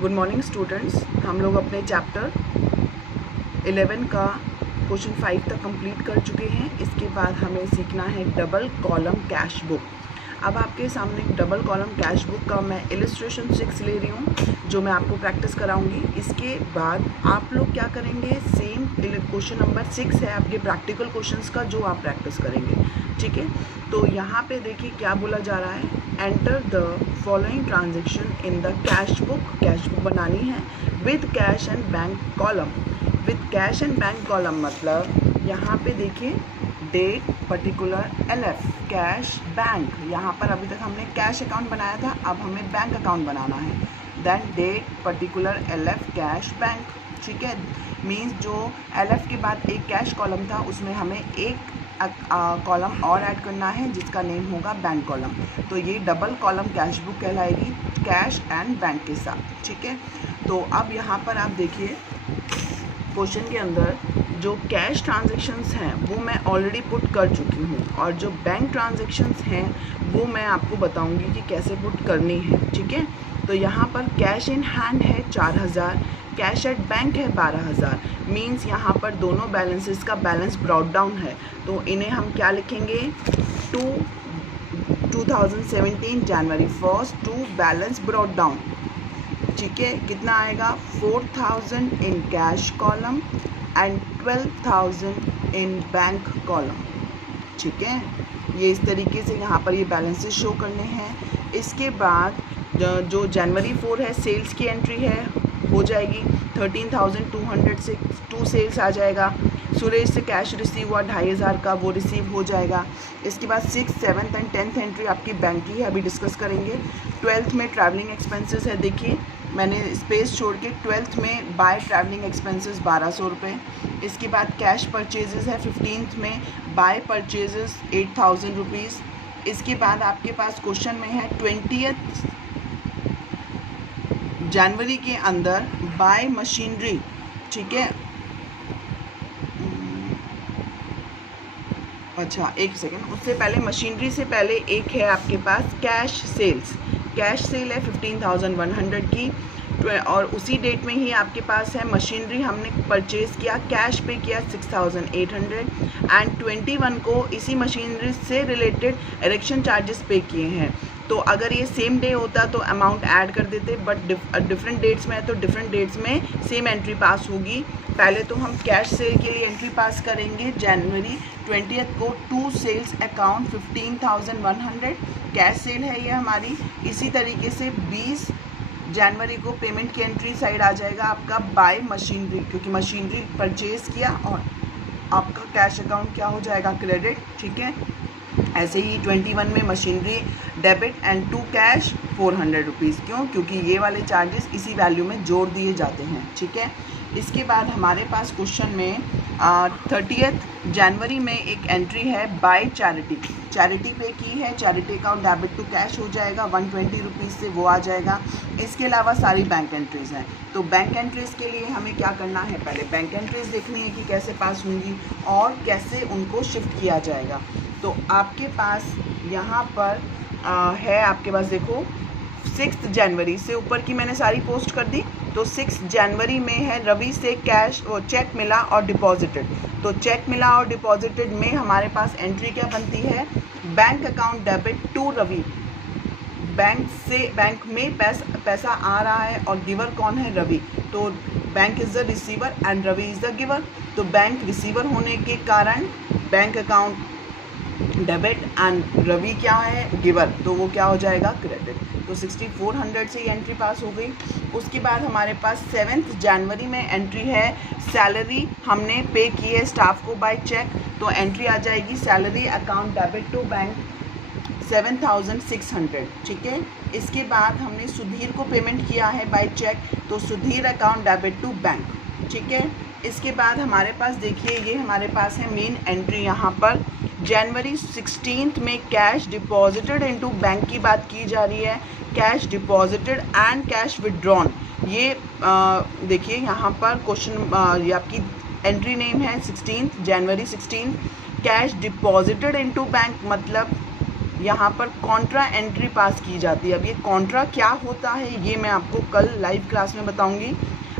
Good morning students. हम लोग अपने चैप्टर 11 का क्वेश्चन 5 तक कंप्लीट कर चुके हैं। इसके बाद हमें सीखना है डबल कॉलम कैश बुक। अब आपके सामने डबल कॉलम कैश बुक का मैं इलस्ट्रेशन 6 ले रही हूँ, जो मैं आपको प्रैक्टिस कराऊंगी। इसके बाद आप लोग क्या करेंगे, सेम क्वेश्चन नंबर 6 है आपके प्रैक्टिकल क्वेश्चंस का, जो आप प्रैक्टिस करेंगे। ठीक है, तो यहाँ पे देखिए क्या बोला जा रहा है, enter the following transaction in the cash book बनानी है with cash and bank column. With cash and bank column मतलब यहाँ पे देखिए date particular LF cash bank. यहाँ पर अभी तक हमने कैश अकाउंट बनाया था, अब हमें बैंक अकाउंट बनाना है। Then date particular LF cash bank. ठीक है, मीन्स जो LF के बाद एक कैश कॉलम था उसमें हमें एक कॉलम और ऐड करना है जिसका नेम होगा बैंक कॉलम। तो ये डबल कॉलम कैश बुक कहलाएगी कैश एंड बैंक के साथ। ठीक है, तो अब यहाँ पर आप देखिए क्वेश्चन के अंदर जो कैश ट्रांजैक्शंस हैं वो मैं ऑलरेडी पुट कर चुकी हूँ, और जो बैंक ट्रांजैक्शंस हैं वो मैं आपको बताऊँगी कि कैसे पुट करनी है। ठीक है, तो यहाँ पर कैश इन हैंड है 4000, कैश एट बैंक है 12000। मीन्स यहाँ पर दोनों बैलेंसेस का बैलेंस ब्रॉट डाउन है, तो इन्हें हम क्या लिखेंगे, 2017 जनवरी 1 टू बैलेंस ब्रॉट डाउन। ठीक है, कितना आएगा, 4000 in cash column and 12000 in bank column. ठीक है, ये इस तरीके से यहाँ पर ये बैलेंसेस शो करने हैं। इसके बाद जो जनवरी 4 है सेल्स की एंट्री है, हो जाएगी 13,200 से 2 सेल्स आ जाएगा। सुरेश से कैश रिसीव हुआ 2500 का, वो रिसीव हो जाएगा। इसके बाद 6, 7 एंड 10th एंट्री आपकी बैंक की है, अभी डिस्कस करेंगे। 12th में ट्रैवलिंग एक्सपेंसेस है, देखिए मैंने स्पेस छोड़ के 12th में बाय ट्रैवलिंग एक्सपेंसेस 1200 रुपये। इसके बाद कैश परचेजेस है 15th में, बाय परचेजेस 8000 रुपीज़। इसके बाद आपके पास क्वेश्चन में है 20th जनवरी के अंदर बाय मशीनरी। ठीक है, अच्छा एक सेकेंड, उससे पहले मशीनरी से पहले एक है आपके पास कैश सेल्स। कैश सेल है 15,100 की, और उसी डेट में ही आपके पास है मशीनरी हमने परचेज़ किया, कैश पे किया 6800, एंड 21 को इसी मशीनरी से रिलेटेड इरेक्शन चार्जेस पे किए हैं। तो अगर ये सेम डे होता तो अमाउंट ऐड कर देते, बट डिफरेंट डेट्स में है तो डिफरेंट डेट्स में सेम एंट्री पास होगी। पहले तो हम कैश सेल के लिए एंट्री पास करेंगे जनवरी 20th को, 2 सेल्स अकाउंट 15,100 कैश सेल है ये हमारी। इसी तरीके से 20 जनवरी को पेमेंट की एंट्री साइड आ जाएगा आपका बाय मशीनरी, क्योंकि मशीनरी परचेज़ किया और आपका कैश अकाउंट क्या हो जाएगा, क्रेडिट। ठीक है, ऐसे ही 21 में machinery debit and 2 cash 400 rupees. क्यों, क्योंकि ये वाले चार्जेस इसी वैल्यू में जोड़ दिए जाते हैं। ठीक है, इसके बाद हमारे पास क्वेश्चन में 30th जनवरी में एक एंट्री है बाय चैरिटी। चैरिटी पे की है, charity account debit to cash हो जाएगा 120 रुपीज़ से, वो आ जाएगा। इसके अलावा सारी बैंक एंट्रीज़ हैं, तो बैंक एंट्रीज़ के लिए हमें क्या करना है, पहले बैंक एंट्रीज़ देखनी है कि कैसे पास होंगी और कैसे उनको शिफ्ट किया जाएगा। तो आपके पास यहाँ पर है, आपके पास देखो 6 जनवरी से ऊपर की मैंने सारी पोस्ट कर दी। तो 6 जनवरी में है रवि से कैश वो चेक मिला और डिपॉजिटेड। तो चेक मिला और डिपॉजिटेड में हमारे पास एंट्री क्या बनती है, bank account debit to Ravi. बैंक में पैसा आ रहा है और गिवर कौन है, रवि। तो bank is the receiver and Ravi is the giver. तो बैंक रिसीवर होने के कारण bank account debit and Ravi क्या है, गिवर, तो वो क्या हो जाएगा, क्रेडिट। तो 6400 से ये एंट्री पास हो गई। उसके बाद हमारे पास 7th जनवरी में एंट्री है, सैलरी हमने पे की है स्टाफ को बाय चेक, तो एंट्री आ जाएगी salary account debit to bank 7600। ठीक है, इसके बाद हमने सुधीर को पेमेंट किया है बाय चेक, तो Sudhir account debit to bank. ठीक है, इसके बाद हमारे पास देखिए ये हमारे पास है मेन एंट्री, यहाँ पर जनवरी 16 में कैश डिपॉजिटेड इनटू बैंक की बात की जा रही है, cash deposited and cash withdrawn. ये देखिए यहाँ पर क्वेश्चन ये आपकी एंट्री नेम है 16 जनवरी 16, कैश डिपॉजिटेड इनटू बैंक मतलब यहाँ पर कॉन्ट्रा एंट्री पास की जाती है। अब ये कॉन्ट्रा क्या होता है ये मैं आपको कल लाइव क्लास में बताऊंगी।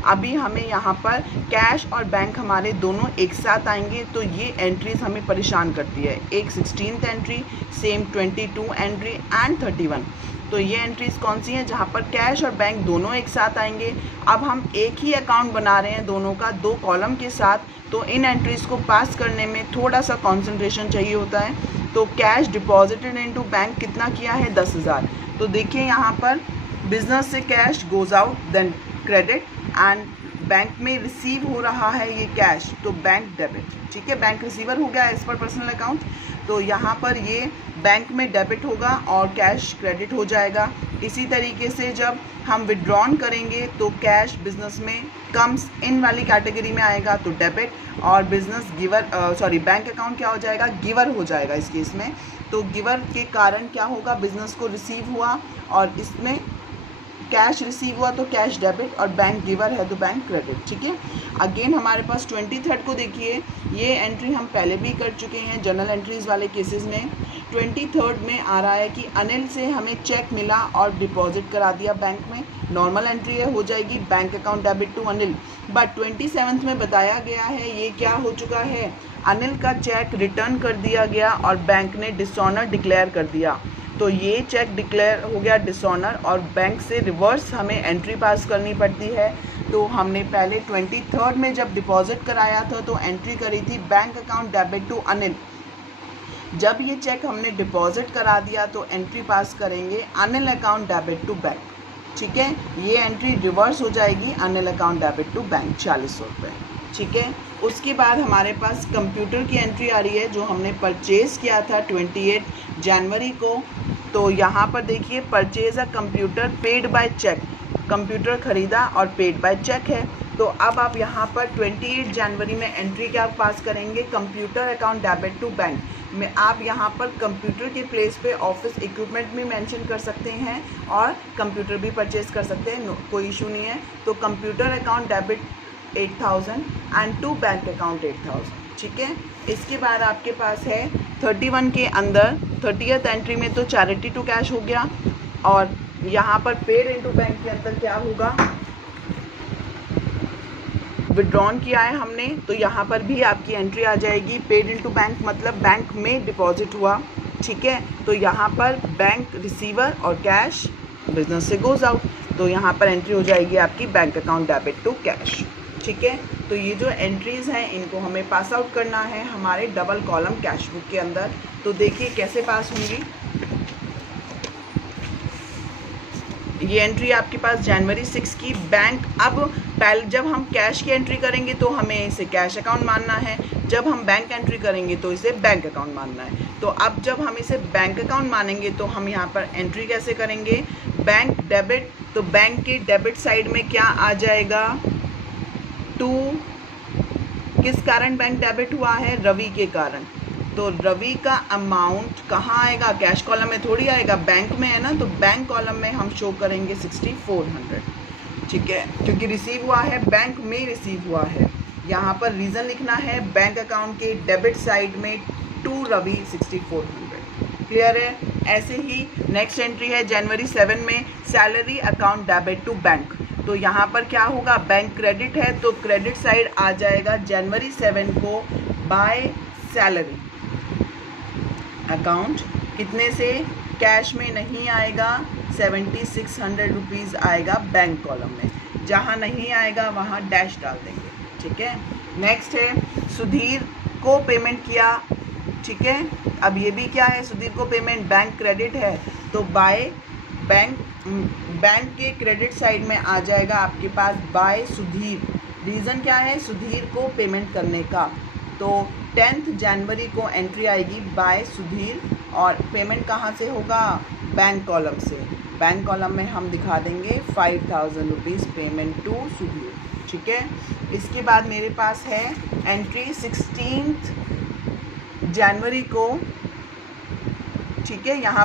अभी हमें यहाँ पर कैश और बैंक हमारे दोनों एक साथ आएंगे, तो ये एंट्रीज हमें परेशान करती है। एक 16th entry, same 22 entry and 31। तो ये एंट्रीज कौन सी हैं जहाँ पर कैश और बैंक दोनों एक साथ आएंगे। अब हम एक ही अकाउंट बना रहे हैं दोनों का, 2 कॉलम के साथ, तो इन एंट्रीज को पास करने में थोड़ा सा कंसंट्रेशन चाहिए होता है। तो कैश डिपॉजिटेड इनटू बैंक कितना किया है 10,000। तो देखिए यहाँ पर बिजनेस से cash goes out, then credit and bank में रिसीव हो रहा है ये कैश, तो बैंक डेबिट। ठीक है, बैंक रिसीवर हो गया एज पर पर्सनल अकाउंट। तो यहाँ पर ये बैंक में डेबिट होगा और कैश क्रेडिट हो जाएगा। इसी तरीके से जब हम विड्रॉन करेंगे तो कैश बिजनेस में कम्स इन वाली कैटेगरी में आएगा, तो डेबिट, और बिजनेस गिवर बैंक अकाउंट क्या हो जाएगा, गिवर हो जाएगा इस केस में। तो गिवर के कारण क्या होगा, बिजनेस को रिसीव हुआ और इसमें कैश रिसीव हुआ तो कैश डेबिट, और बैंक गिवर है तो बैंक क्रेडिट। ठीक है, अगेन हमारे पास 23rd को देखिए, ये एंट्री हम पहले भी कर चुके हैं जनरल एंट्रीज वाले केसेस में। 23rd में आ रहा है कि अनिल से हमें चेक मिला और डिपॉजिट करा दिया बैंक में। नॉर्मल एंट्री है, हो जाएगी bank account debit to Anil. But 27th में बताया गया है ये क्या हो चुका है, अनिल का चेक रिटर्न कर दिया गया और बैंक ने डिसऑनर डिक्लेयर कर दिया। तो ये चेक डिक्लेयर हो गया डिसऑनर और बैंक से रिवर्स हमें एंट्री पास करनी पड़ती है। तो हमने पहले 23rd में जब डिपॉजिट कराया था तो एंट्री करी थी bank account debit to Anil. जब ये चेक हमने डिपॉजिट करा दिया तो एंट्री पास करेंगे Anil account debit to bank. ठीक है, ये एंट्री रिवर्स हो जाएगी Anil account debit to bank 4600 रुपये। ठीक है, उसके बाद हमारे पास कंप्यूटर की एंट्री आ रही है जो हमने परचेज़ किया था 28 जनवरी को। तो यहाँ पर देखिए purchase a computer paid by cheque, computer ख़रीदा और पेड बाय चेक है। तो अब आप यहाँ पर 28 जनवरी में एंट्री क्या पास करेंगे, computer account debit to bank में। आप यहाँ पर कंप्यूटर के प्लेस पे ऑफिस इक्विपमेंट भी मेंशन कर सकते हैं और कंप्यूटर भी परचेज कर सकते हैं, कोई इशू नहीं है। तो computer account debit 8,000 and to bank account 8,000। ठीक है, इसके बाद आपके पास है 31 के अंदर 30th एंट्री में तो चैरिटी टू कैश हो गया, और यहाँ पर पेड इनटू बैंक के अंदर क्या होगा, विड्रॉन किया है हमने, तो यहाँ पर भी आपकी एंट्री आ जाएगी पेड इनटू बैंक, मतलब बैंक में डिपॉजिट हुआ। ठीक है, तो यहाँ पर बैंक रिसीवर और कैश बिजनेस से गोज आउट, तो यहाँ पर एंट्री हो जाएगी आपकी bank account debit to cash. ठीक है, तो ये जो एंट्रीज हैं इनको हमें पास आउट करना है हमारे डबल कॉलम कैश बुक के अंदर। तो देखिए कैसे पास होंगी। ये एंट्री आपके पास जनवरी 6 की बैंक। अब पहले जब हम कैश की एंट्री करेंगे तो हमें इसे कैश अकाउंट मानना है, जब हम बैंक एंट्री करेंगे तो इसे बैंक अकाउंट मानना है। तो अब जब हम इसे बैंक अकाउंट मानेंगे तो हम यहाँ पर एंट्री कैसे करेंगे, बैंक डेबिट, तो बैंक के डेबिट साइड में क्या आ जाएगा, टू, किस कारण बैंक डेबिट हुआ है, रवि के कारण। तो रवि का अमाउंट कहाँ आएगा, कैश कॉलम में थोड़ी आएगा, बैंक में है ना, तो बैंक कॉलम में हम शो करेंगे 6400। ठीक है, क्योंकि रिसीव हुआ है, बैंक में रिसीव हुआ है। यहाँ पर रीज़न लिखना है, बैंक अकाउंट के डेबिट साइड में टू रवि 6400। क्लियर है। ऐसे ही नेक्स्ट एंट्री है जनवरी 7 में salary account debit to bank. तो यहाँ पर क्या होगा, बैंक क्रेडिट है तो क्रेडिट साइड आ जाएगा जनवरी 7 को बाय सैलरी अकाउंट, कितने से, कैश में नहीं आएगा, 7600 रुपीज़ आएगा बैंक कॉलम में, जहाँ नहीं आएगा वहाँ डैश डाल देंगे। ठीक है, नेक्स्ट है सुधीर को पेमेंट किया। ठीक है, अब ये भी क्या है, सुधीर को पेमेंट, बैंक क्रेडिट है तो बाय बैंक के क्रेडिट साइड में आ जाएगा आपके पास बाय सुधीर। रीज़न क्या है, सुधीर को पेमेंट करने का। तो 10th जनवरी को एंट्री आएगी बाय सुधीर, और पेमेंट कहाँ से होगा, बैंक कॉलम से। बैंक कॉलम में हम दिखा देंगे 5000 रुपीज़ पेमेंट टू सुधीर। ठीक है, इसके बाद मेरे पास है एंट्री 16th जनवरी को। ठीक है, यहाँ